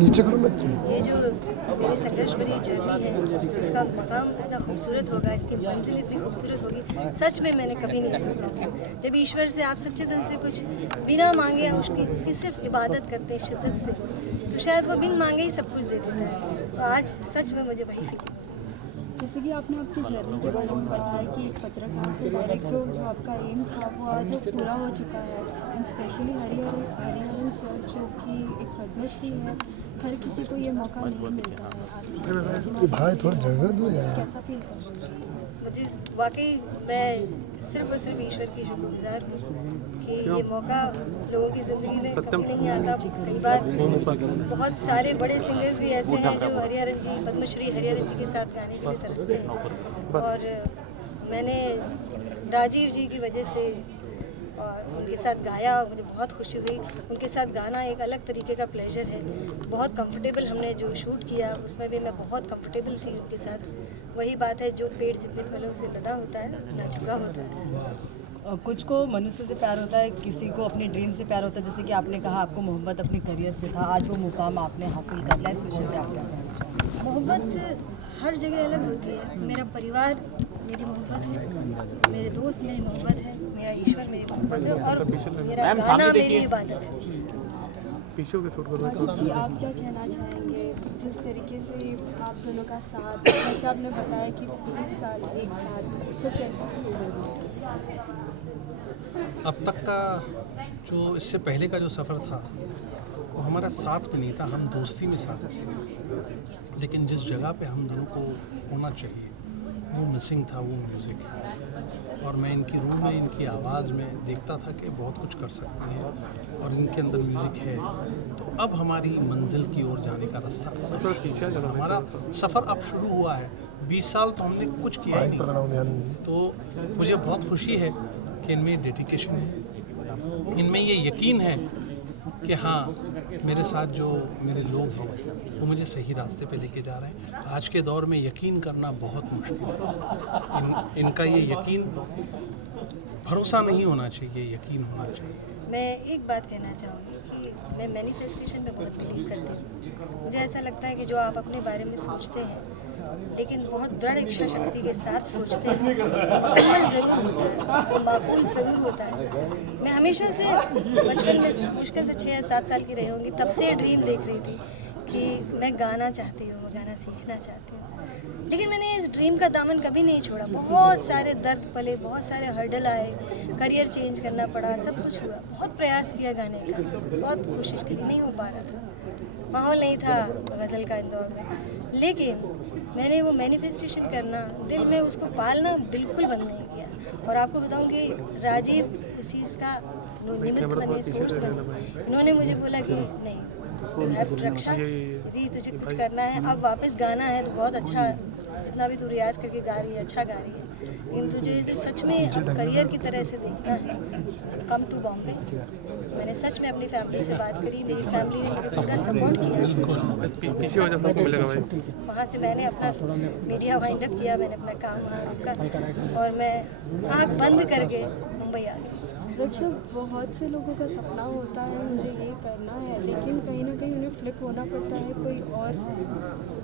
नीचे करो मत। ये जो मेरी संघर्ष भरी जर्नी है उसका मकाम इतना खूबसूरत होगा, इसकी मंजिल इतनी खूबसूरत होगी, सच में मैंने कभी नहीं सोचा। जब ईश्वर से आप सच्चे दिल से कुछ बिना मांगे उसकी सिर्फ इबादत करते हैं शिद्दत से, तो शायद वो बिन मांगे ही सब कुछ दे देता है। तो आज सच में मुझे वही फील। जैसे कि आपने आपकी जर्नी के बारे में बताया कि एक पत्रकार से डायरेक्ट जो आपका एम था वो आज पूरा हो चुका है, एंड स्पेशली हरिहरन सर जो कि एक पद्मश्री है, हर किसी को ये मौका नहीं मिलता है। भाई थोड़ा जगह दो यार। कैसा फील करते हैं? मुझे वाकई मैं सिर्फ और सिर्फ ईश्वर की शुक्रगुजार हूँ कि ये मौका लोगों की ज़िंदगी में कभी नहीं आता। कई बार बहुत सारे बड़े सिंगर्स भी ऐसे हैं जो हरिहरन जी, पद्मश्री हरिहरन जी के साथ गाने के लिए तरसते हैं, और मैंने राजीव जी की वजह से और उनके साथ गाया, मुझे बहुत खुशी हुई। उनके साथ गाना एक अलग तरीके का प्लेजर है, बहुत कंफर्टेबल। हमने जो शूट किया उसमें भी मैं बहुत कंफर्टेबल थी उनके साथ। वही बात है, जो पेड़ जितने फलों से लदा होता है ना झुका होता है। कुछ को मनुष्य से प्यार होता है, किसी को अपने ड्रीम से प्यार होता है। जैसे कि आपने कहा आपको मोहब्बत अपने करियर से था, आज वो मुकाम आपने हासिल कर लिया, इस विषय पे आप क्या कहना चाहेंगे? मोहब्बत हर जगह अलग होती है। मेरा परिवार मेरी मोहब्बत है, मेरे दोस्त मेरी मोहब्बत है, मेरा ईश्वर मेरी मोहब्बत है, और मेरा गाना मेरी इबादत है। अजीत जी, आप क्या कहना चाहेंगे जिस तरीके से आप दोनों का साथ, जैसे आपने बताया कि 20 साल एक साथ, सब कैसे? अब तक का जो इससे पहले का जो सफ़र था वो हमारा साथ में नहीं था, हम दोस्ती में साथ थे, लेकिन जिस जगह पे हम दोनों को होना चाहिए वो मिसिंग था, वो म्यूज़िक है। और मैं इनकी रूह में, इनकी आवाज़ में देखता था कि बहुत कुछ कर सकती हैं और इनके अंदर म्यूज़िक है। तो अब हमारी मंजिल की ओर जाने का रास्ता, हमारा सफ़र अब शुरू हुआ है। 20 साल तो हमने कुछ किया ही नहीं, तो मुझे बहुत खुशी है कि इनमें डेडिकेशन है, इनमें ये यकीन है कि हाँ मेरे साथ जो मेरे लोग हैं वो मुझे सही रास्ते पे लेके जा रहे हैं। आज के दौर में यकीन करना बहुत मुश्किल है। इनका ये यकीन, भरोसा नहीं होना चाहिए, यकीन होना चाहिए। मैं एक बात कहना चाहूँगी कि मैं मैनिफेस्टेशन पे बहुत बिलीव करती हूँ। मुझे ऐसा लगता है कि जो आप अपने बारे में सोचते हैं लेकिन बहुत दृढ़ इच्छा शक्ति के साथ सोचते हैं, मुकम्मल ज़रूर होता है, माकूल ज़रूर होता है। मैं हमेशा से बचपन में मुश्किल से 6 या 7 साल की रही होंगी, तब से ड्रीम देख रही थी कि मैं गाना चाहती हूँ, मैं गाना सीखना चाहती हूँ। लेकिन मैंने इस ड्रीम का दामन कभी नहीं छोड़ा। बहुत सारे दर्द पले, बहुत सारे हर्डल आए, करियर चेंज करना पड़ा, सब कुछ हुआ। बहुत प्रयास किया गाने का, बहुत कोशिश की, नहीं हो पा रहा था, माहौल नहीं था गज़ल का इंदौर में। लेकिन मैंने वो मैनिफेस्टेशन करना, दिल में उसको पालना बिल्कुल बंद नहीं किया। और आपको बताऊं कि राजीव उस चीज़ का निमित्त बने, सोर्स बने। इन्होंने मुझे बोला कि नहीं, यू हैव रक्षा, यदि तुझे कुछ करना है, अब वापस गाना है तो बहुत अच्छा, जितना भी तू रियाज करके गा रही है अच्छा गा रही है, लेकिन तुझे इसे सच में अब करियर की तरह से देखना है, कम टू बॉम्बे। मैंने सच में अपनी फैमिली से बात करी, मेरी फैमिली ने मुझे पूरा सपोर्ट किया। वहाँ से मैंने अपना मीडिया वाइंड अप किया, मैंने अपना काम वहाँ रोका और मैं आँख बंद करके मुंबई आ गई। रक्षा, बहुत से लोगों का सपना होता है मुझे ये करना है, लेकिन कहीं ना कहीं उन्हें फ्लिप होना पड़ता है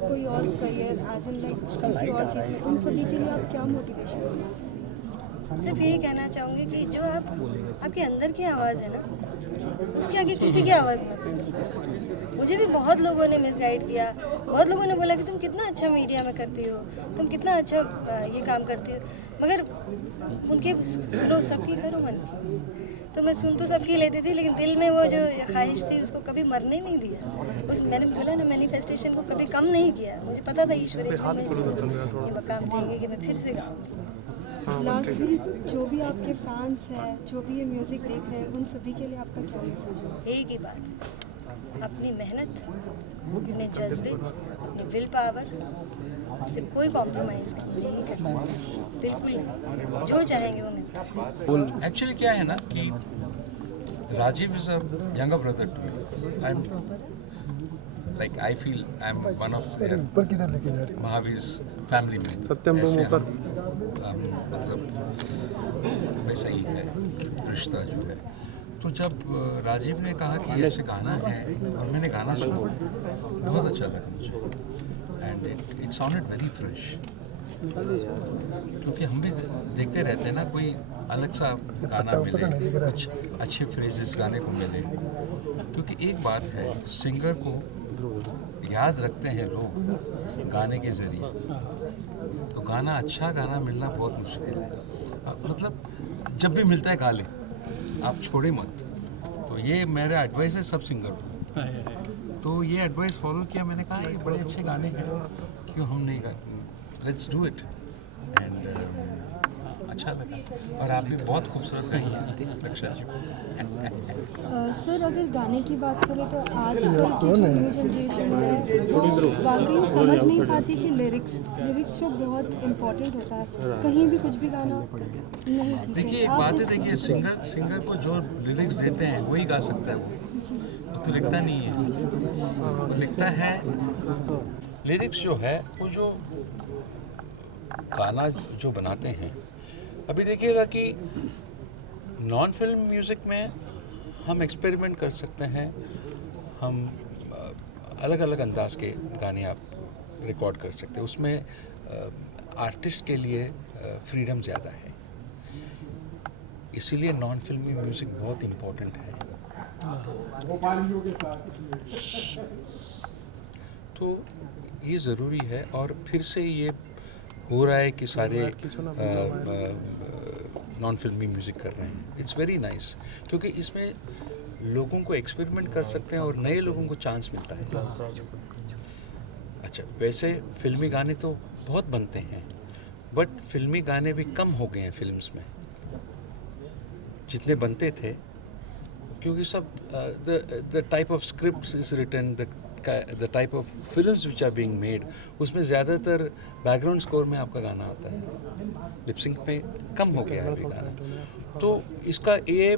कोई और करियर, एज इन लाइक किसी और चीज़ में। उन सभी के लिए आप क्या मोटिवेशन देना चाहेंगे? सिर्फ यही कहना चाहूँगी कि जो आपके अंदर की आवाज़ है ना, उसके आगे किसी की आवाज़ मत सुनो। मुझे भी बहुत लोगों ने मिसगाइड किया, बहुत लोगों ने बोला कि तुम कितना अच्छा मीडिया में करती हो, तुम कितना अच्छा ये काम करती हो, मगर उनके सुनो सबकी करो मन की। तो मैं सुन तो सबकी लेती थी, लेकिन दिल में वो जो ख्वाहिश थी उसको कभी मरने नहीं दिया। उस मैंने बोला ना, मैनिफेस्टेशन को कभी कम नहीं किया। मुझे पता था ईश्वर ये मकाम देंगे कि मैं फिर से गाऊँगी। लास्टली, जो भी आपके फैंस हैं, जो भी ये म्यूज़िक देख रहे हैं, उन सभी के लिए आपका क्या मैसेज है? एक ही बात, अपनी मेहनत, अपने जज्बे, अपनी विल पावर से कोई कॉम्प्रोमाइज़ नहीं करना, बिल्कुल नहीं। जो चाहेंगे वो मिलता है। एक्चुअली क्या है ना कि Rajiv is a younger brother to me. I am like, I feel I am one of Mahavir's family में। मतलब वैसा ही है रिश्ता जो है। तो जब राजीव ने कहा कि ऐसे गाना है और मैंने गाना सुना, बहुत अच्छा लगा मुझे and it sounded very fresh. क्योंकि हम भी देखते रहते हैं ना, कोई अलग सा गाना मिले, कुछ अच्छे फ्रेजेस गाने को मिले। क्योंकि एक बात है, सिंगर को याद रखते हैं लोग गाने के ज़रिए, तो गाना अच्छा गाना मिलना बहुत मुश्किल है। मतलब जब भी मिलता है गा ले, आप छोड़े मत। तो ये मेरा एडवाइस है सब सिंगर को। तो ये एडवाइस फॉलो किया, मैंने कहा ये बड़े अच्छे गाने हैं, क्यों हम नहीं गाते, लेट्स डू इट। एंड अच्छा लगा, और आप भी बहुत खूबसूरत गाई हैं रक्षा जी। सर अगर गाने की बात करें तो आजकल की जो न्यू जनरेशन है वो वाकई समझ नहीं पाती कि लिरिक्स जो बहुत इम्पोर्टेंट होता है, कहीं भी कुछ भी गाना नहीं। देखिए एक बात है, देखिए सिंगर को जो लिरिक्स देते हैं वही गा सकता है। वो तो लिखता नहीं है, वो लिखता है लिरिक्स जो है, वो जो गाना जो बनाते हैं। अभी देखिएगा कि नॉन फिल्म म्यूज़िक में हम एक्सपेरिमेंट कर सकते हैं, हम अलग अलग अंदाज के गाने आप रिकॉर्ड कर सकते हैं, उसमें आर्टिस्ट के लिए फ्रीडम ज़्यादा है, इसीलिए नॉन फिल्मी म्यूज़िक बहुत इम्पोर्टेंट है। तो ये ज़रूरी है, और फिर से ये हो रहा है कि सारे नॉन फिल्मी म्यूज़िक कर रहे हैं। इट्स वेरी नाइस, क्योंकि इसमें लोगों को एक्सपेरिमेंट कर सकते हैं और नए लोगों को चांस मिलता है। अच्छा, वैसे फिल्मी गाने तो बहुत बनते हैं, बट फिल्मी गाने भी कम हो गए हैं फिल्म्स में, जितने बनते थे, क्योंकि सब the type of scripts is written, the type of films which are being made, उसमें ज़्यादातर बैकग्राउंड स्कोर में आपका गाना आता है, लिपसिंक में कम हो गया है अभी गाना। तो इसका ये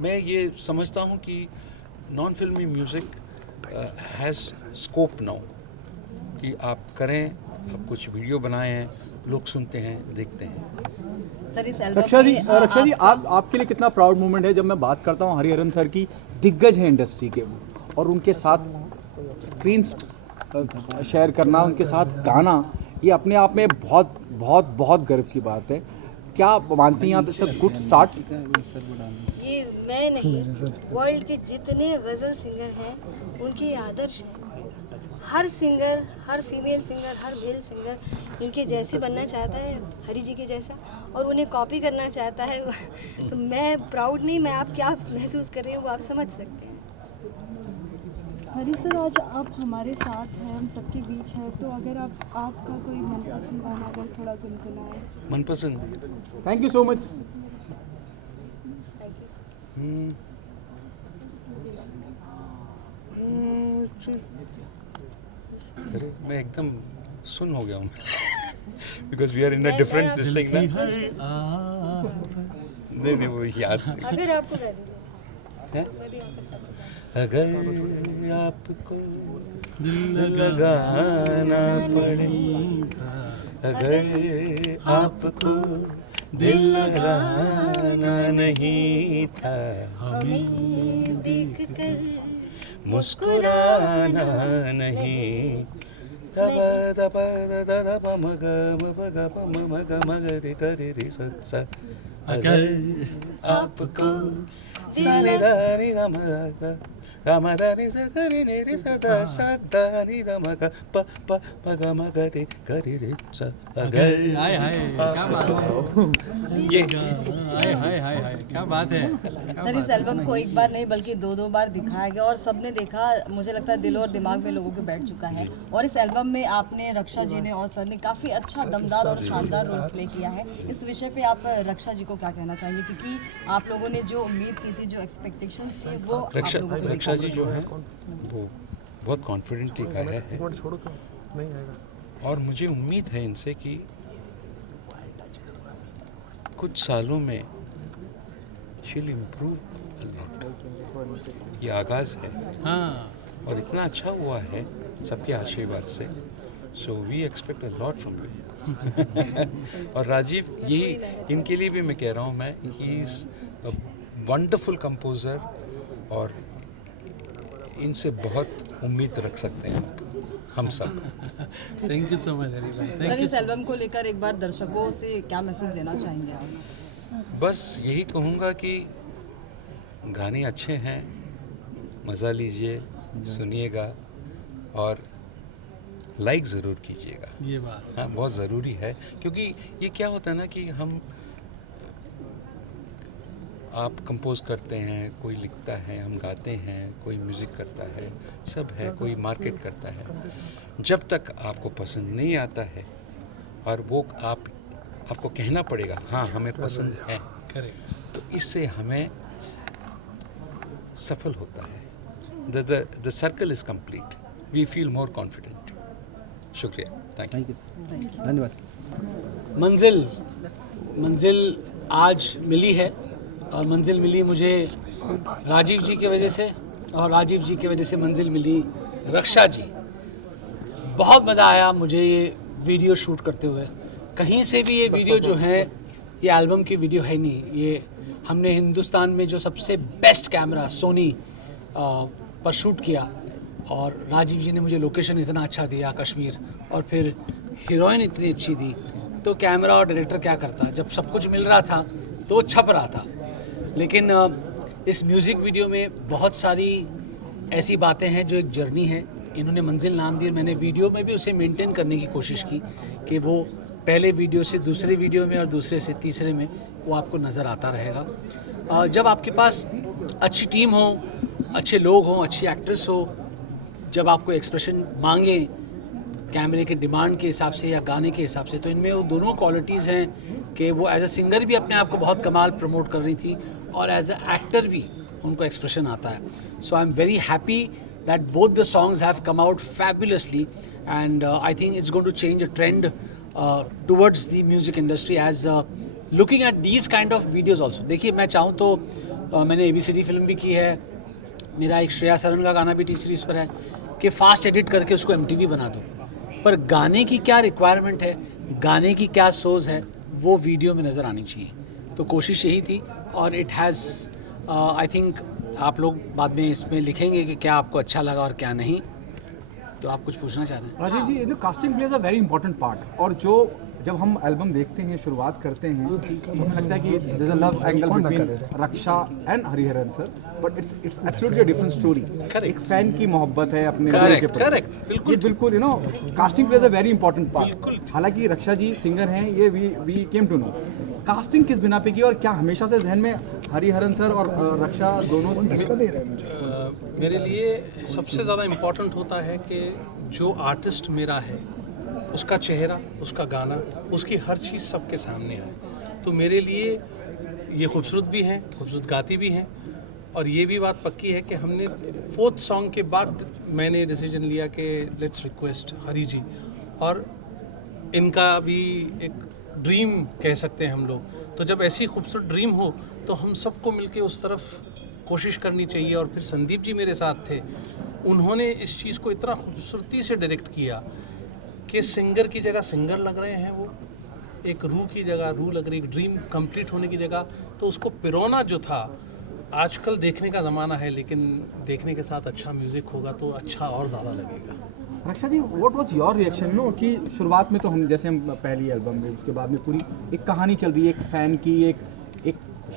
मैं ये समझता हूँ कि नॉन फिल्मी म्यूज़िक हैज़ स्कोप नाउ, कि आप करें, आप कुछ वीडियो बनाए हैं, लोग सुनते हैं, देखते हैं। सर इस एल्बम रक्षा जी आपके लिए कितना प्राउड मोमेंट है जब मैं बात करता हूँ हरिहरन सर की, दिग्गज है इंडस्ट्री के, और उनके साथ स्क्रीन शेयर करना, उनके साथ गाना, ये अपने आप में बहुत बहुत बहुत गर्व की बात है। क्या मानती हैं आप, इट्स अ गुड स्टार्ट? ये मैं नहीं, वर्ल्ड के जितने गज़ल सिंगर हैं उनके आदर्श हैं। हर सिंगर, हर फीमेल सिंगर, हर मेल सिंगर इनके जैसे बनना चाहता है, हरी जी के जैसा, और उन्हें कॉपी करना चाहता है। तो मैं प्राउड नहीं, मैं आप क्या महसूस कर रही हूँ वो आप समझ सकते हैं। हरी सर, आज आप हमारे साथ हैं, हम सबके बीच हैं, तो अगर आपका कोई मनपसंद गाना अगर थोड़ा गुनगुनाए। मनपसंद? Thank you so much. अरे मैं एकदम सुन हो गया हूँ, because we are in a different this thing ना। नहीं वो याद नहीं। अगर आपको गा दीजिए, मैं भी आपके साथ गा। अगर आपको दिल लगाना पड़े, अगर आपको दिल लगाना नहीं था, हमें देख कर मुस्कुराना नहीं, दब दब दब मग मग मग मग रे करे रे सा। अगर आपको सारे दानी दम कामदानी सा करे रे रे सदा सदानी दम का प प प ग म ग रे करे रे सा। अगर हाय हाय क्या बात है, ये हाय हाय हाय हाय क्या बात है। सर इस एल्बम को एक बार नहीं बल्कि दो बार दिखाया गया, और सबने देखा, मुझे लगता है दिल और दिमाग में लोगों के बैठ चुका है। और इस एल्बम में आपने, रक्षा जी ने और सर ने काफ़ी अच्छा, दमदार और शानदार रोल प्ले किया है। इस विषय पे आप रक्षा जी को क्या कहना चाहेंगे, क्योंकि आप लोगों ने जो उम्मीद की थी, जो एक्सपेक्टेशंस थी, वो आप लोगों को रक्षा जी जो है वो बहुत कॉन्फिडेंटली गाया है, और मुझे उम्मीद है इनसे कि कुछ सालों में she'll improve a lot। ये आगाज़ है, हाँ, और इतना अच्छा हुआ है सबके आशीर्वाद से, so we expect a lot from you. और राजीव, यही इनके लिए भी मैं कह रहा हूँ, मैं ही इज़ वंडरफुल कंपोज़र, और इनसे बहुत उम्मीद रख सकते हैं हम सब। थैंक यू सो मच हरी भाई। सर, इस एल्बम को लेकर एक बार दर्शकों से क्या मैसेज देना चाहेंगे आप? बस यही कहूँगा कि गाने अच्छे हैं, मज़ा लीजिए, सुनिएगा और लाइक ज़रूर कीजिएगा। ये बात हाँ, बहुत ज़रूरी है, क्योंकि ये क्या होता है ना कि आप कंपोज करते हैं, कोई लिखता है, हम गाते हैं, कोई म्यूज़िक करता है, सब है, कोई मार्केट करता है। जब तक आपको पसंद नहीं आता है और वो आपको कहना पड़ेगा हाँ हमें पसंद है, करेक्ट। तो इससे हमें सफल होता है। The circle is complete, we feel more confident. शुक्रिया, थैंक यू। धन्यवाद सर। मंजिल आज मिली है, और मंजिल मिली मुझे राजीव जी की वजह से, और राजीव जी की वजह से मंजिल मिली रक्षा जी। बहुत मज़ा आया मुझे ये वीडियो शूट करते हुए। कहीं से भी ये वीडियो जो है, ये एल्बम की वीडियो है नहीं, ये हमने हिंदुस्तान में जो सबसे बेस्ट कैमरा सोनी पर शूट किया, और राजीव जी ने मुझे लोकेशन इतना अच्छा दिया कश्मीर, और फिर हीरोइन इतनी अच्छी दी। तो कैमरा और डायरेक्टर क्या करता, जब सब कुछ मिल रहा था तो वो छप रहा था। लेकिन इस म्यूज़िक वीडियो में बहुत सारी ऐसी बातें हैं जो एक जर्नी है। इन्होंने मंजिल नाम दी, मैंने वीडियो में भी उसे मेंटेन करने की कोशिश की कि वो पहले वीडियो से दूसरे वीडियो में और दूसरे से तीसरे में वो आपको नज़र आता रहेगा। जब आपके पास अच्छी टीम हो, अच्छे लोग हों, अच्छी एक्ट्रेस हो, जब आपको एक्सप्रेशन मांगे कैमरे के डिमांड के हिसाब से या गाने के हिसाब से, तो इनमें वो दोनों क्वालिटीज़ हैं कि वो एज अ सिंगर भी अपने आप को बहुत कमाल प्रमोट कर रही थी, और एज अ एक्टर भी उनको एक्सप्रेशन आता है। So I am very happy that both the songs have come out fabulously, and I think it's going to change a trend towards the music industry as looking at these kind of videos also. देखिए, मैं चाहूँ तो मैंने ABCD film भी की है, मेरा एक श्रेया सरन का गाना भी टी सीरीज़ पर है, कि फ़ास्ट एडिट करके उसको MTV बना दो, पर गाने की क्या रिक्वायरमेंट है, गाने की क्या सोच है, वो वीडियो में नज़र आनी चाहिए। तो कोशिश यही थी, और इट हैज़ आई थिंक आप लोग बाद में इसमें लिखेंगे कि क्या आपको अच्छा लगा और क्या नहीं। तो आप कुछ पूछना चाह रहे हैं? Rajiv ji, casting plays a very important part, और जो जब हम एल्बम देखते हैं, शुरुआत करते हैं, तो हमें लगता है कि there is a love angle between Raksha and Hariharan sir, but it's absolutely a different story. एक फैन की मोहब्बत है अपने गुरु के प्रति। करेक्ट, बिल्कुल। ये बिल्कुल you know casting plays a very important part. हालांकि रक्षा जी सिंगर हैं, ये we came to know. Casting किस बिना पे की, और क्या हमेशा से जहन में हरिहरन सर और रक्षा दोनों? मेरे लिए सबसे ज़्यादा इम्पोर्टेंट होता है कि जो आर्टिस्ट मेरा है, उसका चेहरा, उसका गाना, उसकी हर चीज़ सबके सामने आए। तो मेरे लिए ये खूबसूरत भी हैं, खूबसूरत गाती भी हैं, और ये भी बात पक्की है कि हमने 4th सॉन्ग के बाद मैंने डिसीजन लिया कि लेट्स रिक्वेस्ट हरी जी, और इनका भी एक ड्रीम कह सकते हैं हम लोग। तो जब ऐसी खूबसूरत ड्रीम हो तो हम सबको मिलके उस तरफ कोशिश करनी चाहिए। और फिर संदीप जी मेरे साथ थे, उन्होंने इस चीज़ को इतना खूबसूरती से डायरेक्ट किया कि सिंगर की जगह सिंगर लग रहे हैं वो, एक रूह की जगह रूह लग रही, एक ड्रीम कंप्लीट होने की जगह। तो उसको पिरोना जो था, आजकल देखने का ज़माना है, लेकिन देखने के साथ अच्छा म्यूज़िक होगा तो अच्छा और ज़्यादा लगेगा। Raksha ji, what was your reaction no कि शुरुआत में तो हम जैसे हम पहली एल्बम में, उसके बाद में पूरी एक कहानी चल रही है, एक फ़ैन की, एक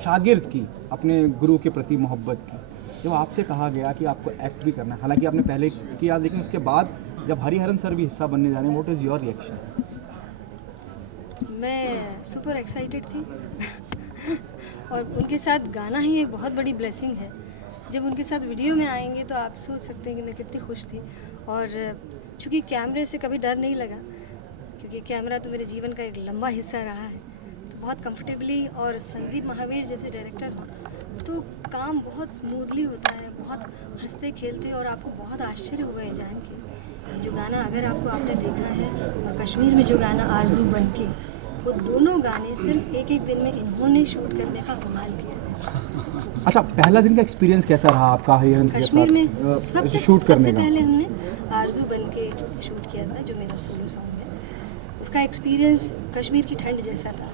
शागिर्द की अपने गुरु के प्रति मोहब्बत की। जब आपसे कहा गया कि आपको एक्ट भी करना है, हालांकि आपने पहले किया, लेकिन उसके बाद जब हरिहरन सर भी हिस्सा बनने जा रहे हैं, व्हाट इज़ योर रिएक्शन? मैं सुपर एक्साइटेड थी और उनके साथ गाना ही एक बहुत बड़ी ब्लेसिंग है। जब उनके साथ वीडियो में आएंगे तो आप सोच सकते हैं कि मैं कितनी खुश थी। और चूँकि कैमरे से कभी डर नहीं लगा, क्योंकि कैमरा तो मेरे जीवन का एक लंबा हिस्सा रहा है, तो बहुत कंफर्टेबली, और संदीप महावीर जैसे डायरेक्टर हो तो काम बहुत स्मूथली होता है, बहुत हंसते खेलते, और आपको बहुत आश्चर्य हुआ है जान के जो गाना अगर आपने देखा है, और कश्मीर में जो गाना आरजू बनके, वो दोनों गाने सिर्फ एक दिन में इन्होंने शूट करने का कमाल किया। अच्छा, पहला दिन का एक्सपीरियंस कैसा रहा आपका हरिहरन के कश्मीर में? शूट करने सबसे का? पहले हमने आरजू बनके शूट किया था, जो मेरा सोलो सॉन्ग है, उसका एक्सपीरियंस कश्मीर की ठंड जैसा था।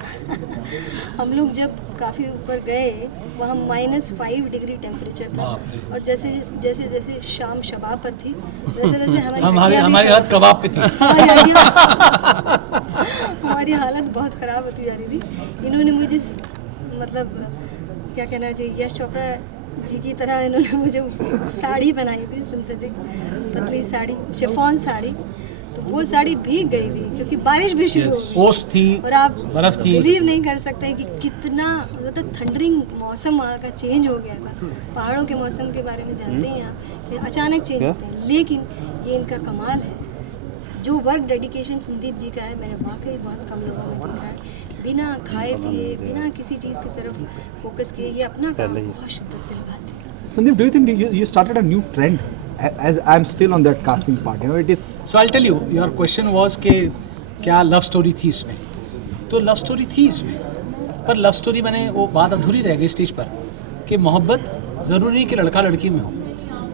हम लोग जब काफ़ी ऊपर गए वहाँ -5 डिग्री टेम्परेचर था, और जैसे जैसे जैसे शाम शबाब पर थी वैसे वैसे हमारी हालत कबाब पे थी। हमारी हालत बहुत ख़राब होती जा रही थी। इन्होंने मुझे मतलब क्या कहना चाहिए, यश चोपड़ा जी की तरह इन्होंने मुझे साड़ी बनाई थी, सिंथेटिक पतली साड़ी, शिफॉन साड़ी। तो वो साड़ी भीग गई थी क्योंकि बारिश भी शुरू हो गई, ओस थी, और आप बर्फ थी। बिलीव नहीं कर सकते कि कितना मतलब थंडरिंग मौसम वहाँ का चेंज हो गया था। पहाड़ों के मौसम के बारे में जानते हैं आप, ये अचानक चेंज होते हैं, लेकिन ये इनका कमाल है। जो वर्क डेडिकेशन संदीप जी का है, मैंने वाकई बहुत कम लोगों में देखा है। बिना खाए पिए, बिना किसी चीज़ की तरफ फोकस किए ये अपना काम बहुत शिद्दत से निभाते हैं। Sandeep, do you think you started a new trend? As I'm still on that casting part, you know, it is. So I'll tell you, your question was कि क्या लव स्टोरी थी इसमें? तो लव स्टोरी थी इसमें, पर love story मैंने वो बात अधूरी रह गई स्टेज पर कि मोहब्बत ज़रूरी नहीं कि लड़का लड़की में हो।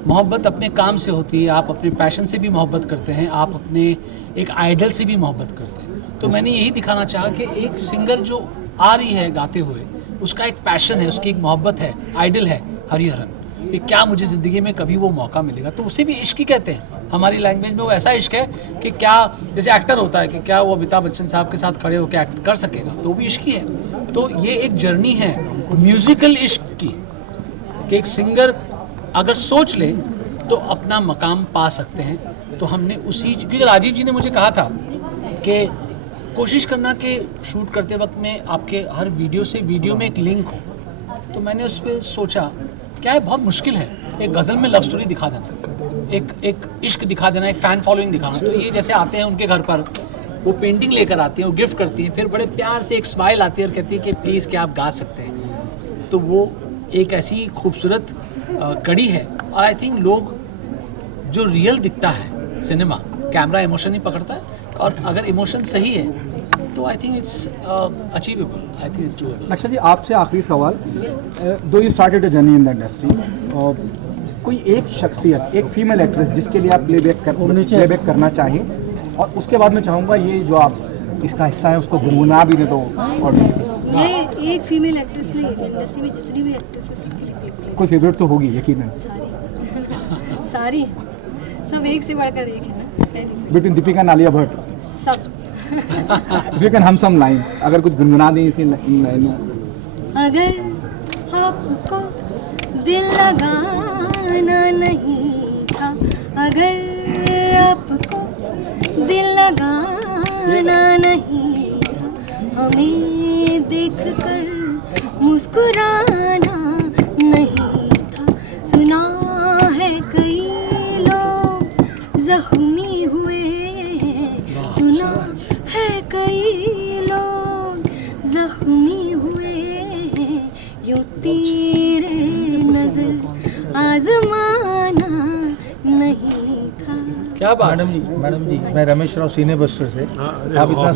मोहब्बत अपने काम से होती है, आप अपने पैशन से भी मोहब्बत करते हैं, आप अपने एक आइडल से भी मोहब्बत करते हैं। तो मैंने यही दिखाना चाहा कि एक सिंगर जो आ रही है गाते हुए, उसका एक पैशन है, उसकी एक मोहब्बत है, आइडल है हरिहरन। कि क्या मुझे ज़िंदगी में कभी वो मौका मिलेगा, तो उसे भी इश्क ही कहते हैं। हमारी लैंग्वेज में वो ऐसा इश्क है कि क्या, जैसे एक्टर होता है कि क्या वो अमिताभ बच्चन साहब के साथ खड़े होकर एक्ट कर सकेगा, तो वो भी इश्क ही है। तो ये एक जर्नी है म्यूज़िकल इश्क की, कि एक सिंगर अगर सोच ले तो अपना मकाम पा सकते हैं। तो हमने उसी, क्योंकि राजीव जी ने मुझे कहा था कि कोशिश करना कि शूट करते वक्त में आपके हर वीडियो से वीडियो में एक लिंक हो। तो मैंने उस पर सोचा क्या है, बहुत मुश्किल है एक गज़ल में लव स्टोरी दिखा देना, एक इश्क दिखा देना, एक फ़ैन फॉलोइंग दिखाना। तो ये जैसे आते हैं उनके घर पर, वो पेंटिंग लेकर आती हैं, वो गिफ्ट करती हैं, फिर बड़े प्यार से एक स्माइल आती है और कहती है कि प्लीज़ क्या आप गा सकते हैं। तो वो एक ऐसी खूबसूरत कड़ी है। और आई थिंक लोग, जो रियल दिखता है सिनेमा, कैमरा इमोशन ही पकड़ता है, और अगर इमोशन सही है तो I think it's achievable, I think it's doable. Laksha ji, आपसे आखिरी सवाल, do you started a journey in the industry, कोई एक शख्सियत, एक फीमेल एक्ट्रेस जिसके लिए आप प्लेबैक करना चाहें, और उसके बाद मैं चाहूँगा ये जो आप इसका हिस्सा है उसको गुनगुना भी दें तो ऑडियंस को। नहीं, एक फीमेल एक्ट्रेस नहीं, इंडस्ट्री में जितनी भी एक्ट्रेस है सबके लिए प्ले कोई फेवरेट तो होगी यकीनन। सारी सारी सब एक से बढ़कर एक है ना, कह नहीं सकते। बिटवीन दीपिका नालिया भट्ट, सब। यू कैन हम सम लाइन, अगर कुछ गुनगुना दें इसी लाइनों। अगर आपको दिल लगाना नहीं था, अगर आपको दिल लगाना नहीं था, हमें देखकर मुस्कुराना नहीं था। सुना है कई लोग जख्मी हुए हैं, सुना है कई लोग जख्मी हुए हैं, यूं तेरे नजर आजमाना नहीं था। क्या बात। मैडम जी, मैं रमेश राव सीने बस्टर से। आप इतना